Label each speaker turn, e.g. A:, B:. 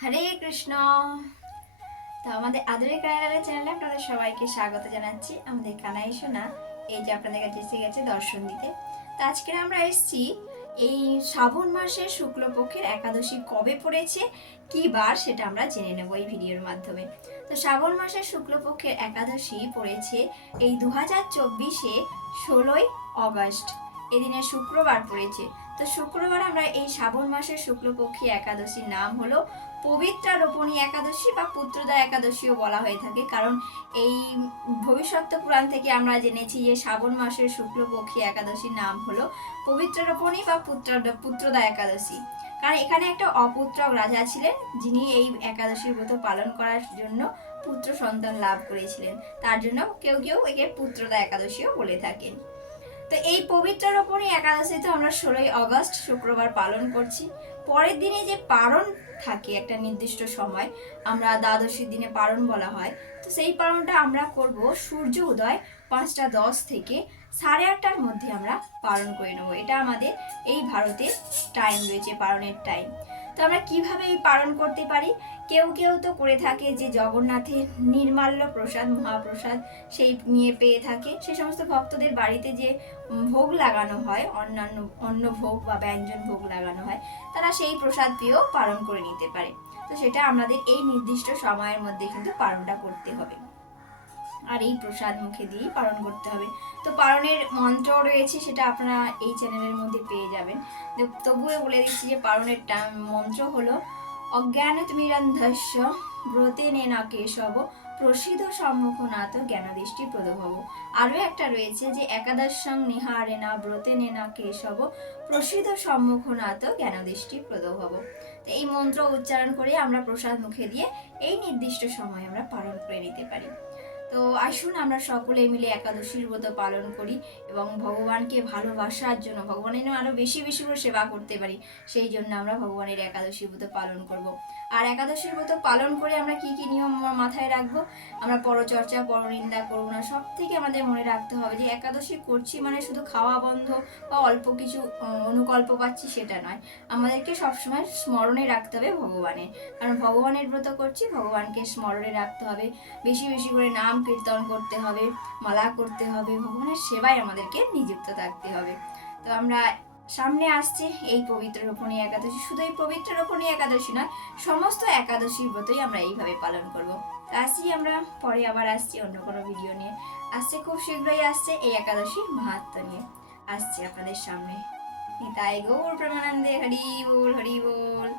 A: হরে কৃষ্ণ। তো আমাদের আদরের কানাইলালের চ্যানেলে আপনাদের সবাইকে স্বাগত জানাচ্ছি। আমাদের কানাই সোনা, এই যে আপনাদের কাছে এসে গেছে দর্শন দিতে। তো আজকে আমরা এসেছি এই শ্রাবণ মাসের শুক্লপক্ষের একাদশী কবে পড়েছে, কি বার সেটা আমরা জেনে নেব এই ভিডিওর মাধ্যমে। তো শ্রাবণ মাসের শুক্লপক্ষের একাদশী পড়েছে এই দু হাজার চব্বিশে ষোলোই অগস্ট। এদিনে শুক্রবার পড়েছে। তো শুক্রবার আমরা এই শ্রাবণ মাসের শুক্লপক্ষী একাদশীর নাম হলো পবিত্রা রোপণী একাদশী বা পুত্রদা একাদশীও বলা হয়ে থাকে। কারণ এই ভবিষ্যৎ পুরাণ থেকে আমরা জেনেছি যে শ্রাবণ মাসের শুক্লপক্ষী একাদশীর নাম হলো পবিত্র রোপণী বা পুত্র পুত্রদা একাদশী। কারণ এখানে একটা অপুত্রক রাজা ছিলেন, যিনি এই একাদশীর ব্রত পালন করার জন্য পুত্র সন্তান লাভ করেছিলেন। তার জন্য কেউ কেউ একে পুত্রদা একাদশীও বলে থাকেন। তো এই পবিত্র রোপণী একাদশী তো আমরা ষোলোই অগস্ট শুক্রবার পালন করছি। পরের দিনে যে পারণ থাকে একটা নির্দিষ্ট সময়, আমরা দ্বাদশীর দিনে পারণ বলা হয়। তো সেই পারণটা আমরা করব সূর্য উদয় পাঁচটা দশ থেকে সাড়ে আটটার মধ্যে আমরা পালন করে নেব। এটা আমাদের এই ভারতের টাইম রয়েছে পালনের টাইম তো আমরা কীভাবে এই পালন করতে পারি? কেউ কেউ তো করে থাকে যে জগন্নাথের নির্মাল্য প্রসাদ, মহাপ্রসাদ সেই নিয়ে পেয়ে থাকে। সে সমস্ত ভক্তদের বাড়িতে যে ভোগ লাগানো হয়, অন্যান্য অন্য ভোগ বা ব্যঞ্জন ভোগ লাগানো হয়, তারা সেই প্রসাদ পেয়েও পালন করে নিতে পারে। তো সেটা আমাদের এই নির্দিষ্ট সময়ের মধ্যে কিন্তু পালনটা করতে হবে। আর এই প্রসাদ মুখে দিয়েই পালন করতে হবে। তো পালনের মন্ত্র রয়েছে, সেটা আপনারা এই চ্যানেলের মধ্যে পেয়ে যাবেন। তবুও বলে দিচ্ছি যে পালনের মন্ত্র হলো অজ্ঞান তিমিরন্ধস্য ব্রতে নেনা কেশব, প্রসিদ্ধ সম্মুখনাথ জ্ঞানদৃষ্টি প্রদভব। আরও একটা রয়েছে যে, একাদশং নিহারেনা ব্রতে নে না কেশব, প্রসিদ্ধ সম্মুখনাথ জ্ঞানদৃষ্টি প্রদভব। তো এই মন্ত্র উচ্চারণ করে আমরা প্রসাদ মুখে দিয়ে এই নির্দিষ্ট সময় আমরা পালন করে নিতে পারি। তো আসুন আমরা সকলে মিলে একাদশীর ব্রত পালন করি এবং ভগবানকে ভালোবাসার জন্য, ভগবানের যেন আরও বেশি বেশি করে সেবা করতে পারি, সেই জন্য আমরা ভগবানের একাদশী ব্রত পালন করব। আর একাদশীর ব্রত পালন করে আমরা কি কি নিয়ম মাথায় রাখব? আমরা পরচর্চা, পরনিন্দা করব না সব থেকে আমাদের মনে রাখতে হবে যে একাদশী করছি মানে শুধু খাওয়া বন্ধ বা অল্প কিছু অনুকল্প পাচ্ছি সেটা নয়। আমাদেরকে সবসময় স্মরণে রাখতে হবে ভগবানের। কারণ ভগবানের ব্রত করছি, ভগবানকে স্মরণে রাখতে হবে। বেশি বেশি করে নাম কীর্তন করতে হবে, মালা করতে হবে, ভগবানের সেবায় আমাদেরকে নিযুক্ত থাকতে হবে। তো আমরা সামনে আসছে এই পবিত্র রোপণী একাদশী। শুধু এই পবিত্র রোপণী একাদশী নয়, সমস্ত একাদশীর ব্রতই আমরা এইভাবে পালন করব। তো আসছি আমরা, পরে আবার আসছি অন্য কোনো ভিডিও নিয়ে। আসছে, খুব শীঘ্রই আসছে এই একাদশীর মাহাত্ম নিয়ে। আসছে আপনাদের সামনে। নিতাই গৌর প্রেমানন্দে হরি বল হরি বল।